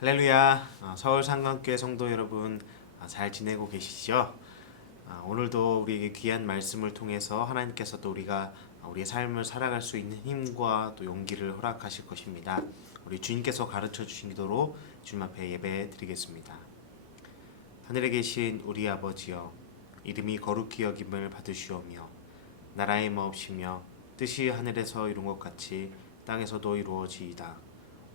할렐루야. 서울 상강교회 성도 여러분, 잘 지내고 계시죠? 오늘도 우리에게 귀한 말씀을 통해서 하나님께서 또 우리가 우리의 삶을 살아갈 수 있는 힘과 또 용기를 허락하실 것입니다. 우리 주님께서 가르쳐 주신 기도로 주님 앞에 예배 드리겠습니다. 하늘에 계신 우리 아버지여, 이름이 거룩히 여김을 받으시오며 나라의 마옵시며 뜻이 하늘에서 이룬 것 같이 땅에서도 이루어지이다.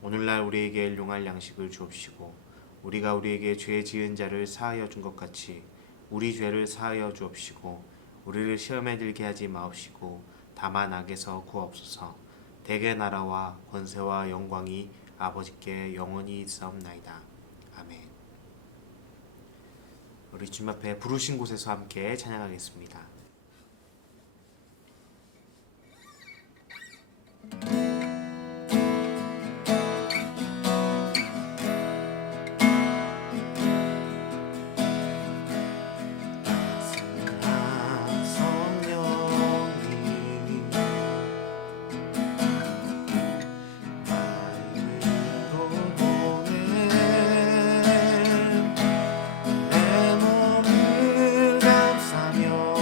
오늘날 우리에게 일용할 양식을 주옵시고 우리가 우리에게 죄 지은 자를 사하여 준 것 같이 우리 죄를 사하여 주옵시고 우리를 시험에 들게 하지 마옵시고 다만 악에서 구하옵소서. 대개 나라와 권세와 영광이 아버지께 영원히 있사옵나이다. 아멘. 우리 주님 앞에 부르신 곳에서 함께 찬양하겠습니다. 내 몸을 감싸며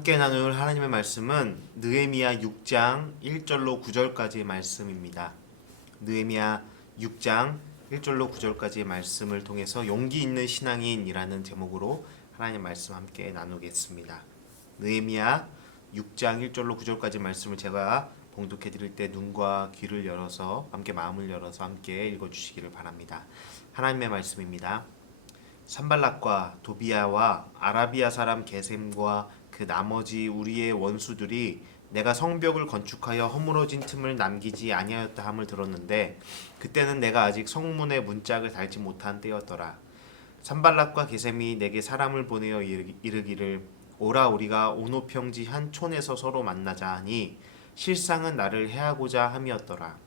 함께 나눌 하나님의 말씀은 느헤미야 6장 1절로 9절까지의 말씀입니다. 느헤미야 6장 1절로 9절까지의 말씀을 통해서 용기 있는 신앙인이라는 제목으로 하나님의 말씀 함께 나누겠습니다. 느헤미야 6장 1절로 9절까지 말씀을 제가 봉독해 드릴 때 눈과 귀를 열어서 함께 마음을 열어서 함께 읽어 주시기를 바랍니다. 하나님의 말씀입니다. 산발락과 도비야와 아라비아 사람 게셈과 그 나머지 우리의 원수들이 내가 성벽을 건축하여 허물어진 틈을 남기지 아니하였다 함을 들었는데 그때는 내가 아직 성문의 문짝을 달지 못한 때였더라. 산발락과 게셈이 내게 사람을 보내어 이르기를 오라 우리가 오노평지 한 촌에서 서로 만나자 하니 실상은 나를 해하고자 함이었더라.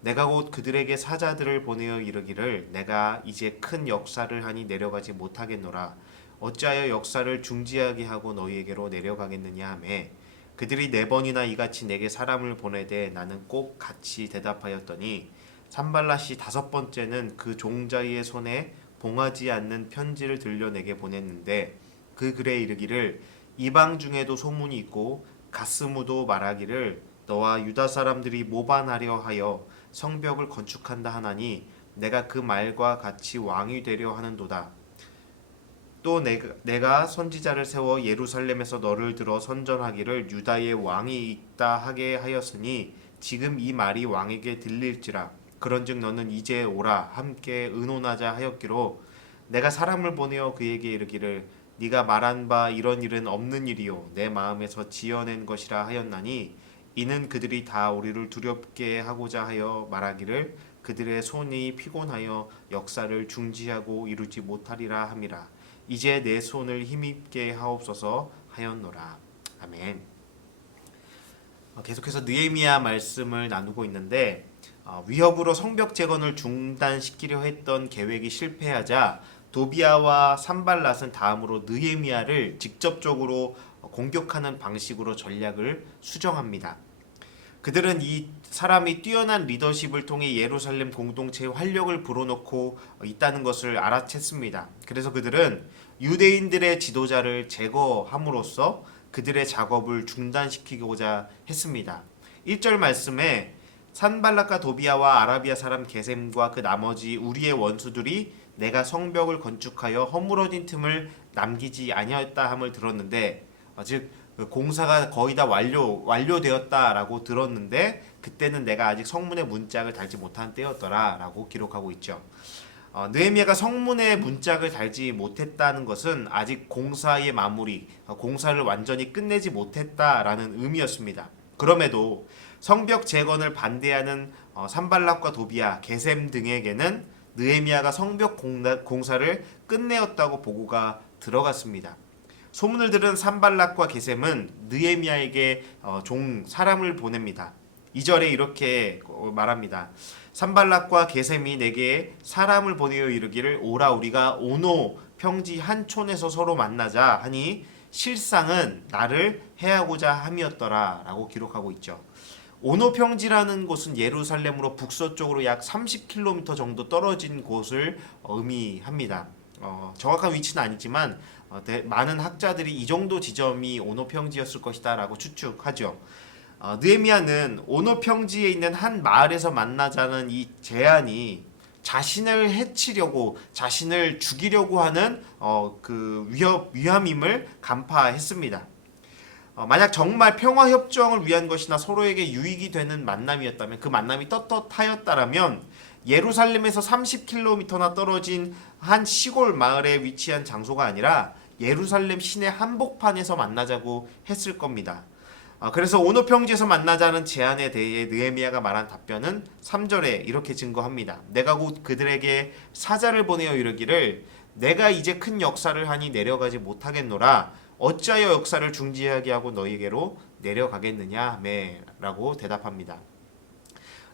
내가 곧 그들에게 사자들을 보내어 이르기를 내가 이제 큰 역사를 하니 내려가지 못하겠노라. 어찌하여 역사를 중지하게 하고 너희에게로 내려가겠느냐 하매 그들이 4번이나 이같이 내게 사람을 보내되 나는 꼭 같이 대답하였더니 산발랏이 5번째는 그 종자의 손에 봉하지 않는 편지를 들려 내게 보냈는데 그 글에 이르기를 이방 중에도 소문이 있고 가스무도 말하기를 너와 유다 사람들이 모반하려 하여 성벽을 건축한다 하나니 내가 그 말과 같이 왕이 되려 하는도다. 또 내가 선지자를 세워 예루살렘에서 너를 들어 선전하기를 유다의 왕이 있다 하게 하였으니 지금 이 말이 왕에게 들릴지라. 그런즉 너는 이제 오라 함께 의논하자 하였기로 내가 사람을 보내어 그에게 이르기를 네가 말한 바 이런 일은 없는 일이요 내 마음에서 지어낸 것이라 하였나니 이는 그들이 다 우리를 두렵게 하고자 하여 말하기를 그들의 손이 피곤하여 역사를 중지하고 이루지 못하리라 함이라. 이제 내 손을 힘있게 하옵소서 하였노라. 아멘. 계속해서 느헤미야 말씀을 나누고 있는데 위협으로 성벽 재건을 중단시키려 했던 계획이 실패하자 도비야와 산발랏은 다음으로 느헤미야를 직접적으로 공격하는 방식으로 전략을 수정합니다. 그들은 이 사람이 뛰어난 리더십을 통해 예루살렘 공동체에 활력을 불어넣고 있다는 것을 알아챘습니다. 그래서 그들은 유대인들의 지도자를 제거함으로써 그들의 작업을 중단시키고자 했습니다. 1절 말씀에 산발락과 도비야와 아라비아 사람 게셈과 그 나머지 우리의 원수들이 내가 성벽을 건축하여 허물어진 틈을 남기지 아니하였다 함을 들었는데 즉 공사가 거의 다 완료되었다라고 들었는데 그때는 내가 아직 성문의 문짝을 달지 못한 때였더라라고 기록하고 있죠. 느헤미야가 성문의 문짝을 달지 못했다는 것은 아직 공사의 마무리, 공사를 완전히 끝내지 못했다라는 의미였습니다. 그럼에도 성벽 재건을 반대하는 산발락과 도비야, 게셈 등에게는 느헤미야가 성벽 공사를 끝내었다고 보고가 들어갔습니다. 소문을 들은 산발락과 게셈은 느헤미야에게 사람을 보냅니다. 2절에 이렇게 말합니다. 산발락과 게셈이 내게 사람을 보내어 이르기를 오라 우리가 오노 평지 한 촌에서 서로 만나자 하니 실상은 나를 해하고자 함이었더라 라고 기록하고 있죠. 오노 평지라는 곳은 예루살렘으로 북서쪽으로 약 30km 정도 떨어진 곳을 의미합니다. 정확한 위치는 아니지만 많은 학자들이 이 정도 지점이 오노 평지였을 것이다 라고 추측하죠. 느헤미야는 오노 평지에 있는 한 마을에서 만나자는 이 제안이 자신을 해치려고 자신을 죽이려고 하는 그 위함임을 간파했습니다. 만약 정말 평화협정을 위한 것이나 서로에게 유익이 되는 만남이었다면 그 만남이 떳떳하였다라면 예루살렘에서 30km나 떨어진 한 시골 마을에 위치한 장소가 아니라 예루살렘 시내 한복판에서 만나자고 했을 겁니다. 그래서 오노 평지에서 만나자는 제안에 대해 느헤미야가 말한 답변은 3절에 이렇게 증거합니다. 내가 곧 그들에게 사자를 보내어 이르기를 내가 이제 큰 역사를 하니 내려가지 못하겠노라. 어찌하여 역사를 중지하게 하고 너희에게로 내려가겠느냐 라고 대답합니다.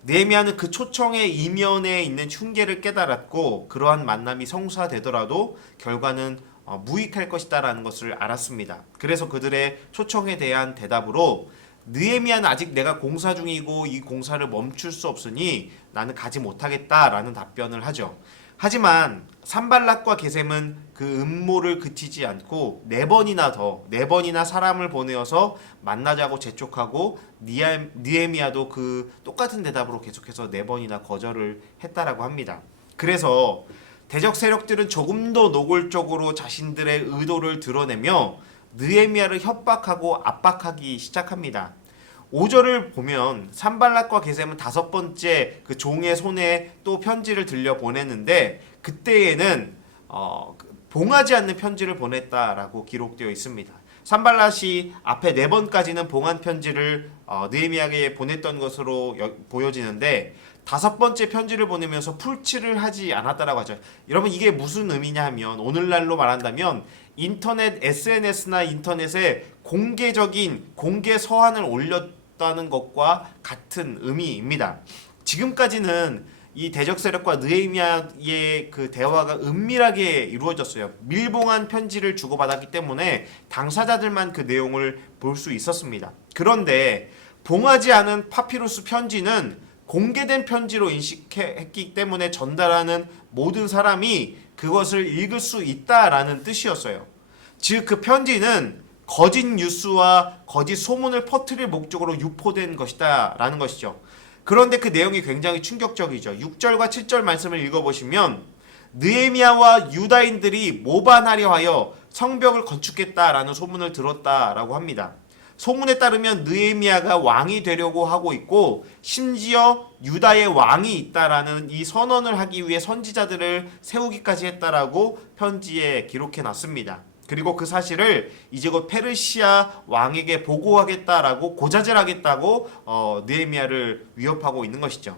느헤미야는 그 초청의 이면에 있는 흉계를 깨달았고 그러한 만남이 성사되더라도 결과는 무익할 것이다 라는 것을 알았습니다. 그래서 그들의 초청에 대한 대답으로 느헤미야는 아직 내가 공사 중이고 이 공사를 멈출 수 없으니 나는 가지 못하겠다 라는 답변을 하죠. 하지만 산발락과 게셈은 그 음모를 그치지 않고 네 번이나 사람을 보내어서 만나자고 재촉하고 느헤미야도 그 똑같은 대답으로 계속해서 네 번이나 거절을 했다라고 합니다. 그래서 대적 세력들은 조금 더 노골적으로 자신들의 의도를 드러내며 느헤미야를 협박하고 압박하기 시작합니다. 5절을 보면 산발락과 게셈은 다섯 번째 그 종의 손에 또 편지를 들려 보냈는데 그때에는 봉하지 않는 편지를 보냈다라고 기록되어 있습니다. 산발락이 앞에 네 번까지는 봉한 편지를 느헤미야에게 보냈던 것으로 보여지는데 다섯 번째 편지를 보내면서 풀칠을 하지 않았다라고 하죠. 여러분 이게 무슨 의미냐 하면 오늘날로 말한다면 인터넷 SNS나 인터넷에 공개적인 공개 서한을 올렸다는 것과 같은 의미입니다. 지금까지는 이 대적 세력과 느헤미야의 그 대화가 은밀하게 이루어졌어요. 밀봉한 편지를 주고받았기 때문에 당사자들만 그 내용을 볼 수 있었습니다. 그런데 봉하지 않은 파피루스 편지는 공개된 편지로 인식했기 때문에 전달하는 모든 사람이 그것을 읽을 수 있다라는 뜻이었어요. 즉 그 편지는 거짓 뉴스와 거짓 소문을 퍼뜨릴 목적으로 유포된 것이다 라는 것이죠. 그런데 그 내용이 굉장히 충격적이죠. 6절과 7절 말씀을 읽어보시면 느헤미야와 유다인들이 모반하려 하여 성벽을 건축했다라는 소문을 들었다라고 합니다. 소문에 따르면 느헤미야가 왕이 되려고 하고 있고 심지어 유다의 왕이 있다라는 이 선언을 하기 위해 선지자들을 세우기까지 했다라고 편지에 기록해 놨습니다. 그리고 그 사실을 이제 곧 페르시아 왕에게 보고하겠다라고 고자질하겠다고 느헤미야를 위협하고 있는 것이죠.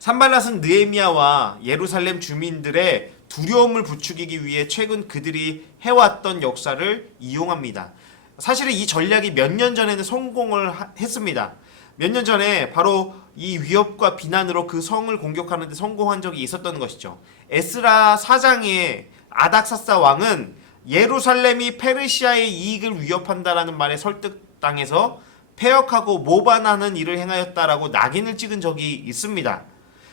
산발랏은 느헤미야와 예루살렘 주민들의 두려움을 부추기기 위해 최근 그들이 해왔던 역사를 이용합니다. 사실은 이 전략이 몇 년 전에는 성공을 했습니다. 몇 년 전에 바로 이 위협과 비난으로 그 성을 공격하는 데 성공한 적이 있었던 것이죠. 에스라 4장의 아닥사스 왕은 예루살렘이 페르시아의 이익을 위협한다라는 말에 설득당해서 폐역하고 모반하는 일을 행하였다라고 낙인을 찍은 적이 있습니다.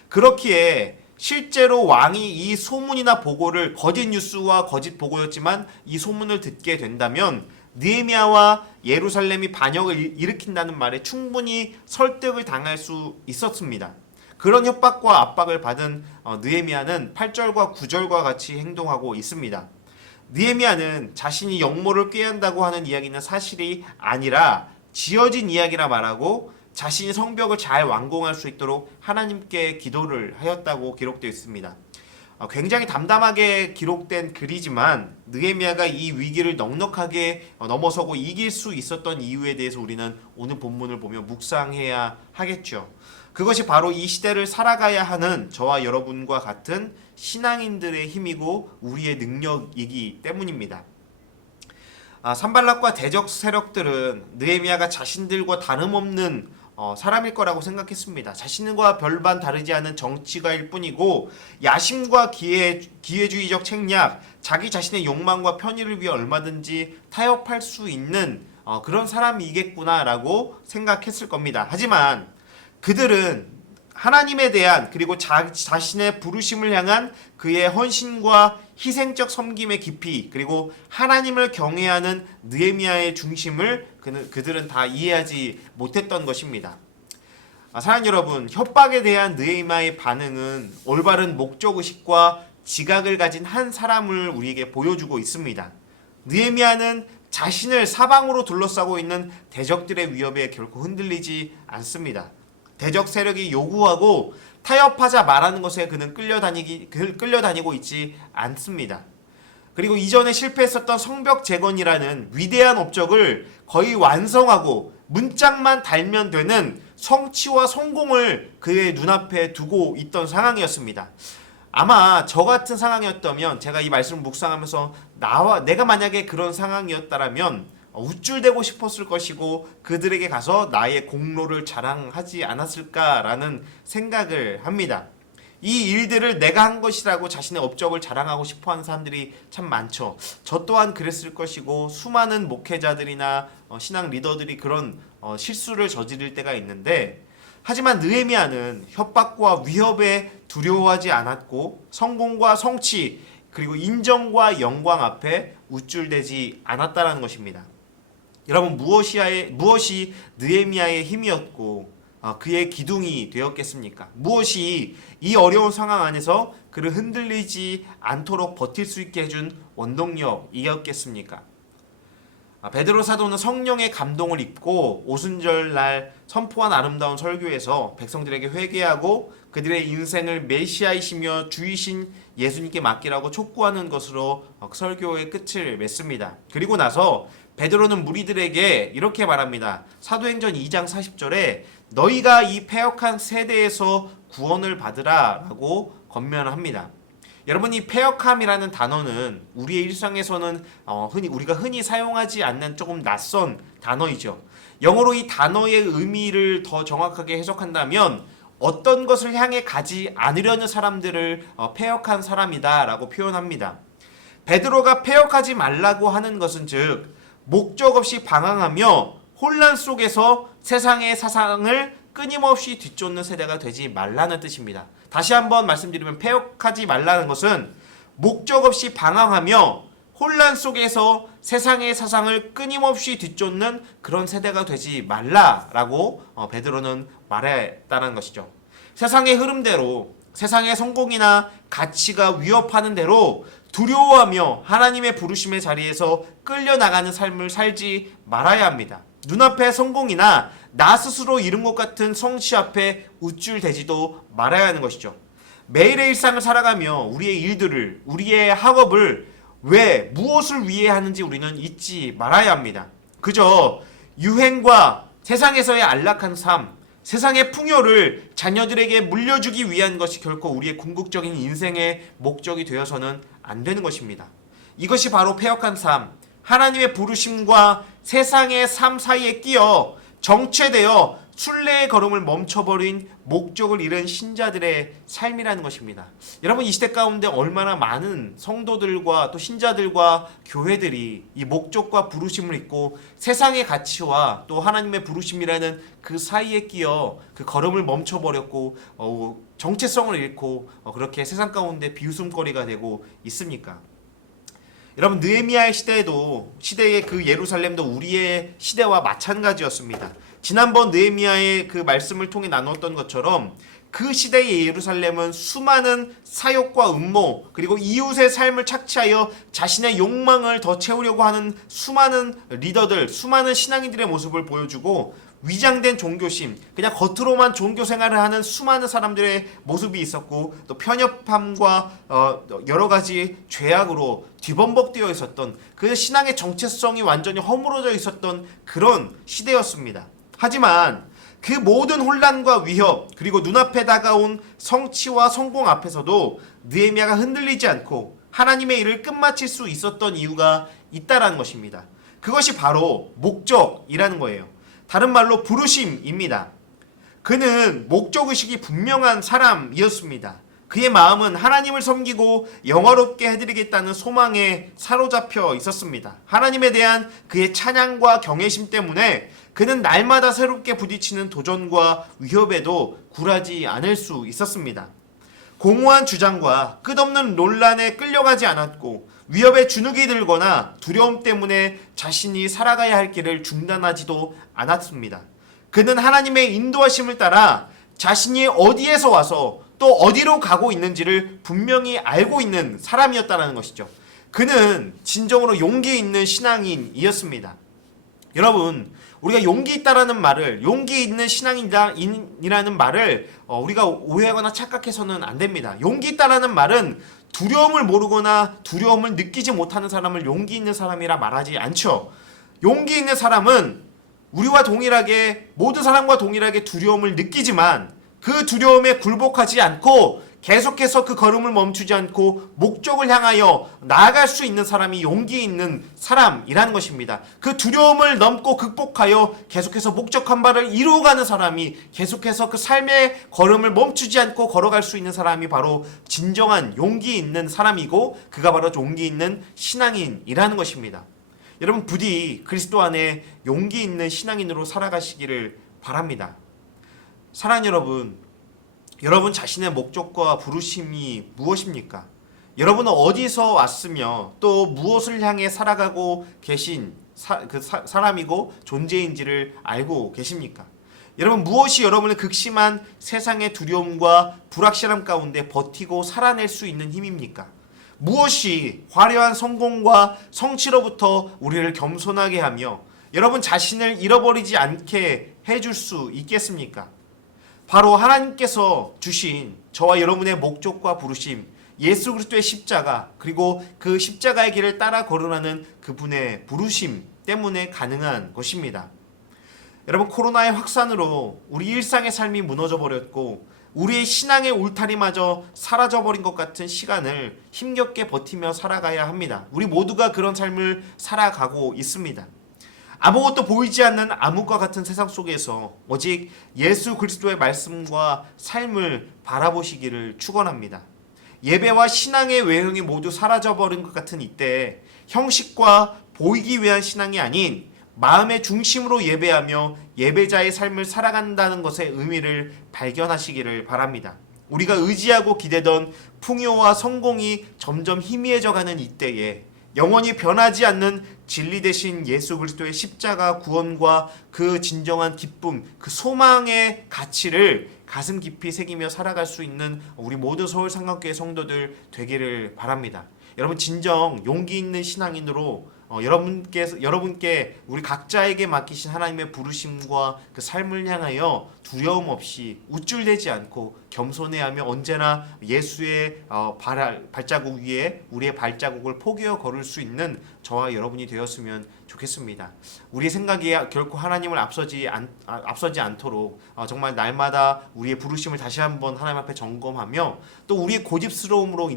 그렇기에 실제로 왕이 이 소문이나 보고를 거짓 뉴스와 거짓 보고였지만 이 소문을 듣게 된다면 느헤미야와 예루살렘이 반역을 일으킨다는 말에 충분히 설득을 당할 수 있었습니다. 그런 협박과 압박을 받은 느헤미야는 8절과 9절과 같이 행동하고 있습니다. 느헤미야는 자신이 역모를 꾀한다고 하는 이야기는 사실이 아니라 지어진 이야기라 말하고 자신이 성벽을 잘 완공할 수 있도록 하나님께 기도를 하였다고 기록되어 있습니다. 굉장히 담담하게 기록된 글이지만 느헤미야가 이 위기를 넉넉하게 넘어서고 이길 수 있었던 이유에 대해서 우리는 오늘 본문을 보며 묵상해야 하겠죠. 그것이 바로 이 시대를 살아가야 하는 저와 여러분과 같은 신앙인들의 힘이고 우리의 능력이기 때문입니다. 산발락과 대적 세력들은 느헤미야가 자신들과 다름없는 사람일 거라고 생각했습니다. 자신과 별반 다르지 않은 정치가일 뿐이고 야심과 기회주의적 책략, 자기 자신의 욕망과 편의를 위해 얼마든지 타협할 수 있는 그런 사람이겠구나라고 생각했을 겁니다. 하지만 그들은 하나님에 대한 그리고 자신의 부르심을 향한 그의 헌신과 희생적 섬김의 깊이 그리고 하나님을 경외하는 느헤미야의 중심을 그들은 다 이해하지 못했던 것입니다. 사랑하는 여러분, 협박에 대한 느헤미야의 반응은 올바른 목적의식과 지각을 가진 한 사람을 우리에게 보여주고 있습니다. 느헤미야는 자신을 사방으로 둘러싸고 있는 대적들의 위협에 결코 흔들리지 않습니다. 대적 세력이 요구하고 타협하자 말하는 것에 그는 끌려다니고 있지 않습니다. 그리고 이전에 실패했었던 성벽 재건이라는 위대한 업적을 거의 완성하고 문짝만 달면 되는 성취와 성공을 그의 눈앞에 두고 있던 상황이었습니다. 아마 저 같은 상황이었다면 제가 이 말씀을 묵상하면서 내가 만약에 그런 상황이었다면 우쭐대고 싶었을 것이고 그들에게 가서 나의 공로를 자랑하지 않았을까라는 생각을 합니다. 이 일들을 내가 한 것이라고 자신의 업적을 자랑하고 싶어하는 사람들이 참 많죠. 저 또한 그랬을 것이고 수많은 목회자들이나 신앙 리더들이 그런 실수를 저지를 때가 있는데 하지만 느헤미야는 협박과 위협에 두려워하지 않았고 성공과 성취 그리고 인정과 영광 앞에 우쭐대지 않았다는 것입니다. 여러분 무엇이 느헤미야의 힘이었고 그의 기둥이 되었겠습니까? 무엇이 이 어려운 상황 안에서 그를 흔들리지 않도록 버틸 수 있게 해준 원동력이었겠습니까? 베드로 사도는 성령의 감동을 입고 오순절 날 선포한 아름다운 설교에서 백성들에게 회개하고 그들의 인생을 메시아이시며 주이신 예수님께 맡기라고 촉구하는 것으로 설교의 끝을 맺습니다. 그리고 나서 베드로는 무리들에게 이렇게 말합니다. 사도행전 2장 40절에 너희가 이 패역한 세대에서 구원을 받으라 라고 권면합니다. 여러분, 이 패역함이라는 단어는 우리의 일상에서는 우리가 흔히 사용하지 않는 조금 낯선 단어이죠. 영어로 이 단어의 의미를 더 정확하게 해석한다면 어떤 것을 향해 가지 않으려는 사람들을 패역한 사람이다 라고 표현합니다. 베드로가 패역하지 말라고 하는 것은 즉 목적 없이 방황하며 혼란 속에서 세상의 사상을 끊임없이 뒤쫓는 세대가 되지 말라는 뜻입니다. 다시 한번 말씀드리면 패역하지 말라는 것은 목적 없이 방황하며 혼란 속에서 세상의 사상을 끊임없이 뒤쫓는 그런 세대가 되지 말라라고 베드로는 말했다는 것이죠. 세상의 흐름대로 세상의 성공이나 가치가 위협하는 대로 두려워하며 하나님의 부르심의 자리에서 끌려나가는 삶을 살지 말아야 합니다. 눈앞의 성공이나 나 스스로 이룬 것 같은 성취 앞에 우쭐대지도 말아야 하는 것이죠. 매일의 일상을 살아가며 우리의 일들을, 우리의 학업을 왜, 무엇을 위해 하는지 우리는 잊지 말아야 합니다. 그저 유행과 세상에서의 안락한 삶, 세상의 풍요를 자녀들에게 물려주기 위한 것이 결코 우리의 궁극적인 인생의 목적이 되어서는 안 되는 것입니다. 이것이 바로 패역한 삶, 하나님의 부르심과 세상의 삶 사이에 끼어 정체되어 순례의 걸음을 멈춰버린 목적을 잃은 신자들의 삶이라는 것입니다. 여러분, 이 시대 가운데 얼마나 많은 성도들과 또 신자들과 교회들이 이 목적과 부르심을 잊고 세상의 가치와 또 하나님의 부르심이라는 그 사이에 끼어 그 걸음을 멈춰버렸고 정체성을 잃고 그렇게 세상 가운데 비웃음거리가 되고 있습니까? 여러분, 느헤미야의 시대의 그 예루살렘도 우리의 시대와 마찬가지였습니다. 지난번 느헤미야의 그 말씀을 통해 나눴던 것처럼 그 시대의 예루살렘은 수많은 사욕과 음모 그리고 이웃의 삶을 착취하여 자신의 욕망을 더 채우려고 하는 수많은 리더들, 수많은 신앙인들의 모습을 보여주고 위장된 종교심, 그냥 겉으로만 종교 생활을 하는 수많은 사람들의 모습이 있었고 또 편협함과 여러 가지 죄악으로 뒤범벅되어 있었던 그 신앙의 정체성이 완전히 허물어져 있었던 그런 시대였습니다. 하지만 그 모든 혼란과 위협 그리고 눈앞에 다가온 성취와 성공 앞에서도 느헤미야가 흔들리지 않고 하나님의 일을 끝마칠 수 있었던 이유가 있다라는 것입니다. 그것이 바로 목적이라는 거예요. 다른 말로 부르심입니다. 그는 목적의식이 분명한 사람이었습니다. 그의 마음은 하나님을 섬기고 영화롭게 해드리겠다는 소망에 사로잡혀 있었습니다. 하나님에 대한 그의 찬양과 경외심 때문에 그는 날마다 새롭게 부딪히는 도전과 위협에도 굴하지 않을 수 있었습니다. 공허한 주장과 끝없는 논란에 끌려가지 않았고 위협에 주눅이 들거나 두려움 때문에 자신이 살아가야 할 길을 중단하지도 않았습니다. 그는 하나님의 인도하심을 따라 자신이 어디에서 와서 또 어디로 가고 있는지를 분명히 알고 있는 사람이었다는 것이죠. 그는 진정으로 용기 있는 신앙인이었습니다. 여러분, 우리가 용기 있다라는 말을, 용기 있는 신앙인이라는 말을 우리가 오해하거나 착각해서는 안 됩니다. 용기 있다라는 말은 두려움을 모르거나 두려움을 느끼지 못하는 사람을 용기 있는 사람이라 말하지 않죠. 용기 있는 사람은 우리와 동일하게, 모든 사람과 동일하게 두려움을 느끼지만 그 두려움에 굴복하지 않고 계속해서 그 걸음을 멈추지 않고 목적을 향하여 나아갈 수 있는 사람이 용기 있는 사람이라는 것입니다. 그 두려움을 넘고 극복하여 계속해서 목적한 바를 이루어가는 사람이, 계속해서 그 삶의 걸음을 멈추지 않고 걸어갈 수 있는 사람이 바로 진정한 용기 있는 사람이고 그가 바로 용기 있는 신앙인이라는 것입니다. 여러분, 부디 그리스도 안에 용기 있는 신앙인으로 살아가시기를 바랍니다. 사랑하는 여러분, 여러분 자신의 목적과 부르심이 무엇입니까? 여러분은 어디서 왔으며 또 무엇을 향해 살아가고 계신 사람이고 존재인지를 알고 계십니까? 여러분, 무엇이 여러분의 극심한 세상의 두려움과 불확실함 가운데 버티고 살아낼 수 있는 힘입니까? 무엇이 화려한 성공과 성취로부터 우리를 겸손하게 하며 여러분 자신을 잃어버리지 않게 해줄 수 있겠습니까? 바로 하나님께서 주신 저와 여러분의 목적과 부르심, 예수 그리스도의 십자가, 그리고 그 십자가의 길을 따라 걸어가는 그분의 부르심 때문에 가능한 것입니다. 여러분, 코로나의 확산으로 우리 일상의 삶이 무너져 버렸고 우리의 신앙의 울타리마저 사라져버린 것 같은 시간을 힘겹게 버티며 살아가야 합니다. 우리 모두가 그런 삶을 살아가고 있습니다. 아무것도 보이지 않는 암흑과 같은 세상 속에서 오직 예수 그리스도의 말씀과 삶을 바라보시기를 축원합니다. 예배와 신앙의 외형이 모두 사라져버린 것 같은 이때 형식과 보이기 위한 신앙이 아닌 마음의 중심으로 예배하며 예배자의 삶을 살아간다는 것의 의미를 발견하시기를 바랍니다. 우리가 의지하고 기대던 풍요와 성공이 점점 희미해져가는 이때에 영원히 변하지 않는 진리 되신 예수 그리스도의 십자가 구원과 그 진정한 기쁨, 그 소망의 가치를 가슴 깊이 새기며 살아갈 수 있는 우리 모든 서울상강교회 성도들 되기를 바랍니다. 여러분, 진정 용기 있는 신앙인으로 여러분께 우리 각자에게 맡기신 하나님의 부르심과 그 삶을 향하여 두려움 없이 우쭐대지 않고 겸손해하며 언제나 예수의 발자국 위에 우리의 발자국을 포개어 걸을 수 있는 저와 여러분이 되었으면 좋겠습니다. 우리의 생각이 결코 하나님을 앞서지 않도록 정말 날마다 우리의 부르심을 다시 한번 하나님 앞에 점검하며 또 우리의 고집스러움이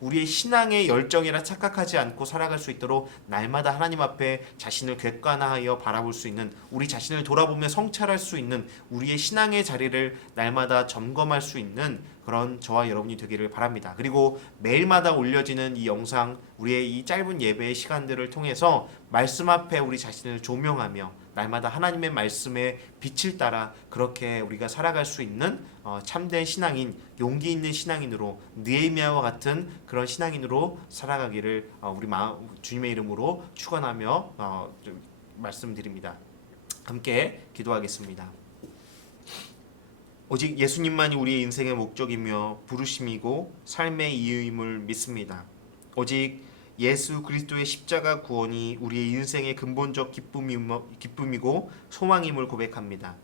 우리의 신앙의 열정이라 착각하지 않고 살아갈 수 있도록 날마다 하나님 앞에 자신을 객관화하여 바라볼 수 있는, 우리 자신을 돌아보며 성찰할 수 있는 우리의 신앙의 자리를 날마다 점검할 수 있는 그런 저와 여러분이 되기를 바랍니다. 그리고 매일마다 올려지는 이 영상, 우리의 이 짧은 예배의 시간들을 통해서 말씀 앞에 우리 자신을 조명하며 날마다 하나님의 말씀의 빛을 따라 그렇게 우리가 살아갈 수 있는 참된 신앙인, 용기 있는 신앙인으로, 느헤미야와 같은 그런 신앙인으로 살아가기를 우리 주님의 이름으로 축원하며 말씀드립니다. 함께 기도하겠습니다. 오직 예수님만이 우리의 인생의 목적이며 부르심이고 삶의 이유임을 믿습니다. 오직 예수 그리스도의 십자가 구원이 우리의 인생의 근본적 기쁨이고 소망임을 고백합니다.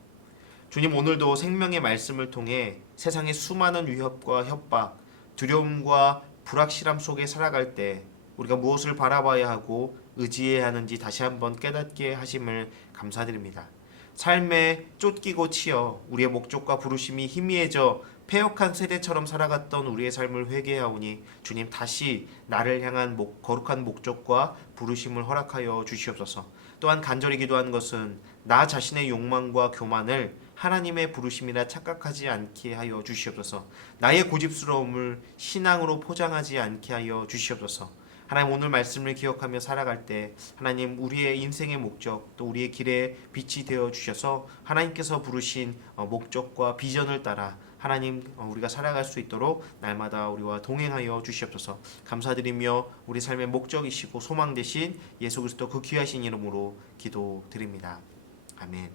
주님, 오늘도 생명의 말씀을 통해 세상의 수많은 위협과 협박, 두려움과 불확실함 속에 살아갈 때 우리가 무엇을 바라봐야 하고 의지해야 하는지 다시 한번 깨닫게 하심을 감사드립니다. 삶에 쫓기고 치여 우리의 목적과 부르심이 희미해져 패역한 세대처럼 살아갔던 우리의 삶을 회개하오니 주님, 다시 나를 향한 거룩한 목적과 부르심을 허락하여 주시옵소서. 또한 간절히 기도하는 것은 나 자신의 욕망과 교만을 하나님의 부르심이라 착각하지 않게 하여 주시옵소서. 나의 고집스러움을 신앙으로 포장하지 않게 하여 주시옵소서. 하나님, 오늘 말씀을 기억하며 살아갈 때 하나님, 우리의 인생의 목적 또 우리의 길에 빛이 되어 주셔서 하나님께서 부르신 목적과 비전을 따라 하나님 우리가 살아갈 수 있도록 날마다 우리와 동행하여 주시옵소서. 감사드리며 우리 삶의 목적이시고 소망 되신 예수 그리스도 그 귀하신 이름으로 기도드립니다. 아멘.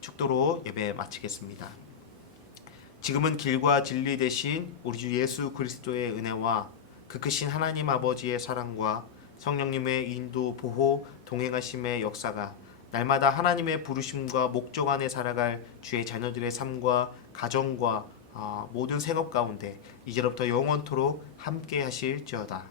축도로 예배 마치겠습니다. 지금은 길과 진리 되신 우리 주 예수 그리스도의 은혜와 그 크신 하나님 아버지의 사랑과 성령님의 인도, 보호, 동행하심의 역사가 날마다 하나님의 부르심과 목적 안에 살아갈 주의 자녀들의 삶과 가정과 모든 생업 가운데 이제로부터 영원토록 함께 하실지어다.